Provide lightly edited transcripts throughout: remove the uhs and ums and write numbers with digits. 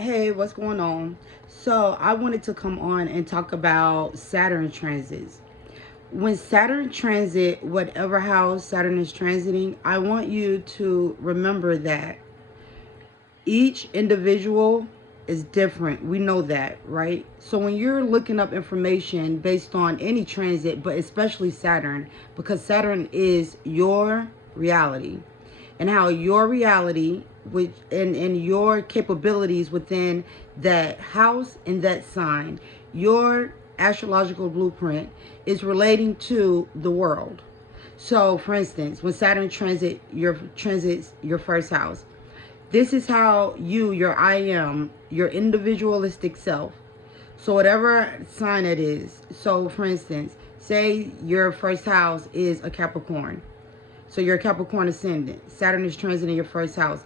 Hey, what's going on? So, I wanted to come on and talk about Saturn transits. When Saturn transit whatever house Saturn is transiting, I want you to remember that each individual is different. We know that, right? So when you're looking up information based on any transit, but especially Saturn, because Saturn is your reality, and how your reality which and your capabilities within that house and that sign, your astrological blueprint is relating to the world. So for instance, when Saturn transits your first house, this is how you, your I am, your individualistic self. So whatever sign it is. So for instance, say your first house is a Capricorn. So you're a Capricorn ascendant. Saturn is transiting your first house.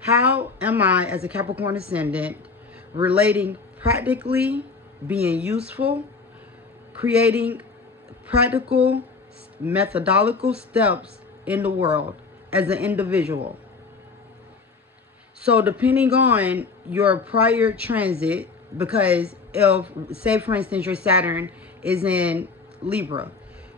How am I, as a Capricorn ascendant, relating practically, being useful, creating practical, methodological steps in the world as an individual? So depending on your prior transit, because if, say for instance, your Saturn is in Libra,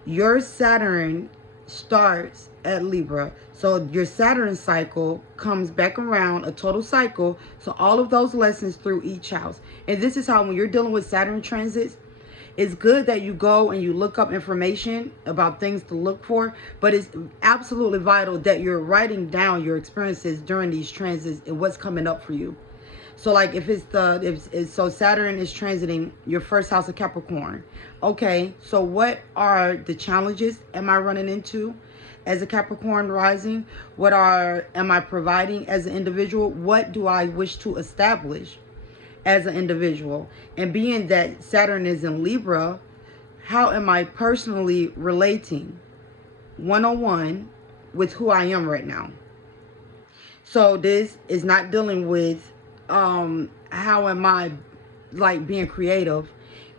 your Saturn starts at Libra. So your Saturn cycle comes back around, a total cycle. So all of those lessons through each house. And this is how, when you're dealing with Saturn transits, it's good that you go and you look up information about things to look for, but it's absolutely vital that you're writing down your experiences during these transits and what's coming up for you. So like if so Saturn is transiting your first house of Capricorn. Okay, so what are the challenges am I running into as a Capricorn rising? Am I providing as an individual? What do I wish to establish as an individual? And being that Saturn is in Libra, how am I personally relating one-on-one with who I am right now? So this is not dealing with how am I like being creative,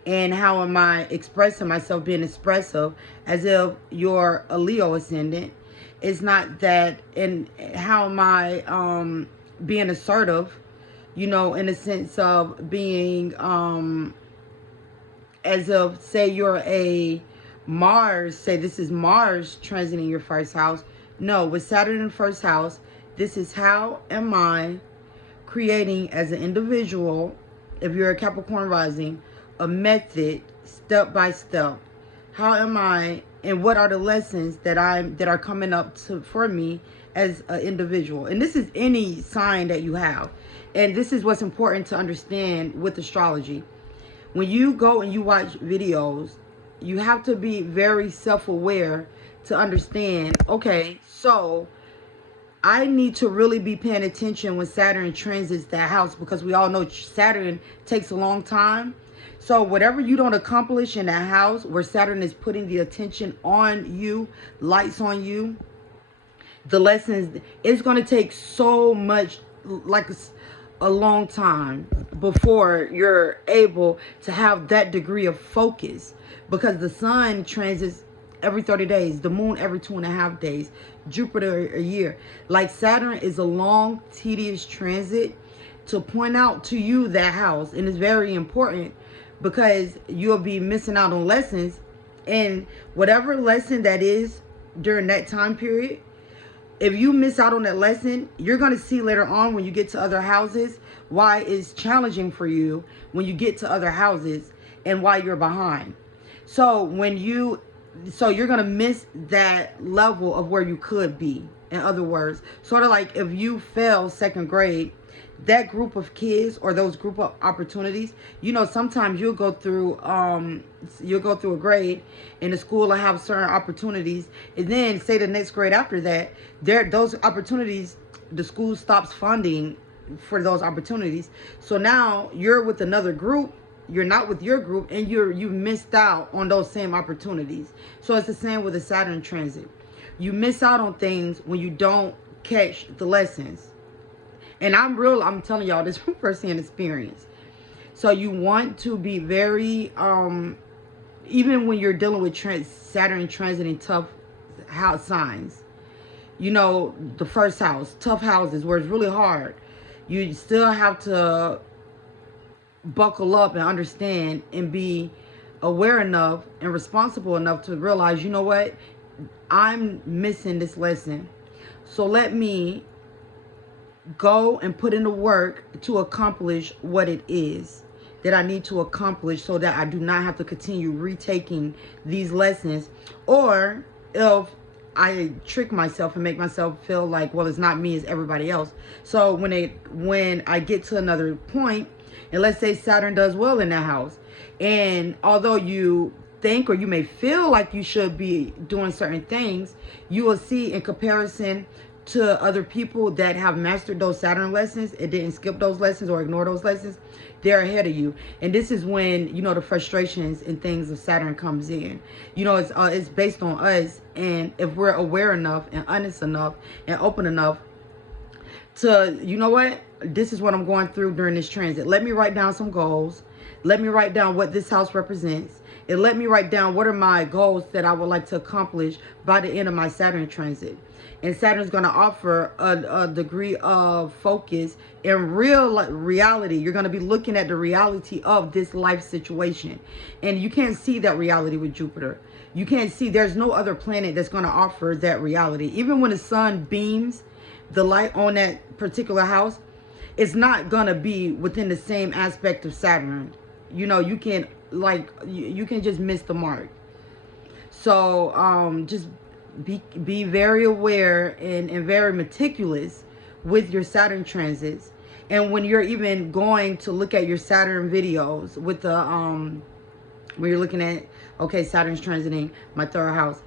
and how am I expressing myself, being expressive, as if you're a Leo ascendant. It's not that. And how am I being assertive, in the sense of being as of, say you're a Mars, say this is Mars transiting your first house. No, with Saturn in first house, this is how am I creating as an individual, if you're a Capricorn rising, a method step by step. How am I, and what are the lessons that are coming up for me as an individual? And this is any sign that you have. And this is what's important to understand with astrology. When you go and you watch videos, you have to be very self-aware to understand, okay, so I need to really be paying attention when Saturn transits that house, because we all know Saturn takes a long time. So whatever you don't accomplish in that house where Saturn is putting the attention on you, lights on you, the lessons, it's going to take so much, like a long time before you're able to have that degree of focus, because the sun transits every 30 days, the moon every 2.5 days, Jupiter a year. Like Saturn is a long, tedious transit to point out to you that house. And it's very important, because you'll be missing out on lessons. And whatever lesson that is during that time period, if you miss out on that lesson, you're going to see later on when you get to other houses why it's challenging for you when you get to other houses, and why you're behind. So you're going to miss that level of where you could be. In other words, sort of like if you fail second grade, that group of kids or those group of opportunities, sometimes you'll go through a grade, and the school will have certain opportunities, and then say the next grade after that, those opportunities, the school stops funding for those opportunities. So now you're with another group, you're not with your group, and you missed out on those same opportunities. So it's the same with a Saturn transit. You miss out on things when you don't catch the lessons. And I'm telling y'all this from first-hand experience. So you want to be very, even when you're dealing with Saturn transiting tough house signs, the first house, tough houses where it's really hard, you still have to buckle up and understand and be aware enough and responsible enough to realize, you know what, I'm missing this lesson. So let me go and put in the work to accomplish what it is that I need to accomplish, so that I do not have to continue retaking these lessons. Or if I trick myself and make myself feel like, well, it's not me, it's everybody else. So when I get to another point, and let's say Saturn does well in that house, and although you think or you may feel like you should be doing certain things, you will see in comparison to other people that have mastered those Saturn lessons and didn't skip those lessons or ignore those lessons, they're ahead of you. And this is when, you know, the frustrations and things of Saturn comes in. You know, it's based on us, and if we're aware enough and honest enough and open enough to, you know what, this is what I'm going through during this transit. Let me write down some goals. Let me write down what this house represents. And let me write down what are my goals that I would like to accomplish by the end of my Saturn transit. And Saturn's going to offer a degree of focus and reality. You're going to be looking at the reality of this life situation. And you can't see that reality with Jupiter. You can't see, there's no other planet that's going to offer that reality. Even when the sun beams the light on that particular house, it's not going to be within the same aspect of Saturn. You know, you can, like, you can just miss the mark. So just be very aware and very meticulous with your Saturn transits. And when you're even going to look at your Saturn videos with the when you're looking at, okay, Saturn's transiting my third house,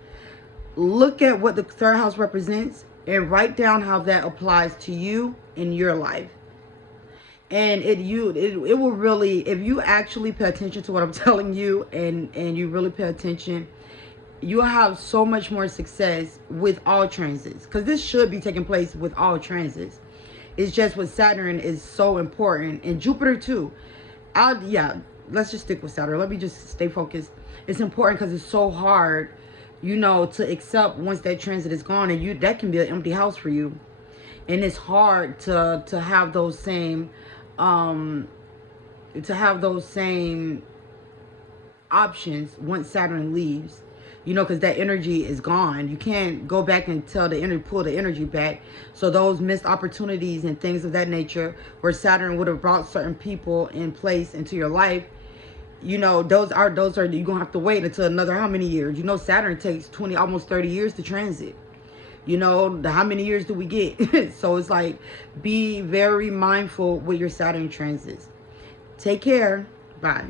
look at what the third house represents and write down how that applies to you in your life. And it will really, if you actually pay attention to what I'm telling you, and you really pay attention, you'll have so much more success with all transits, because this should be taking place with all transits. It's just with Saturn is so important, and Jupiter too. Yeah, let's just stick with Saturn. Let me just stay focused. It's important because it's so hard, you know, to accept once that transit is gone, and that can be an empty house for you. And it's hard to have those same options once Saturn leaves. You know, because that energy is gone. You can't go back and pull the energy back. So those missed opportunities and things of that nature, where Saturn would have brought certain people in place into your life, you know, those are you're gonna have to wait until another how many years? You know, Saturn takes 20, almost 30 years to transit. You know, how many years do we get? So it's like, be very mindful with your Saturn transits. Take care. Bye.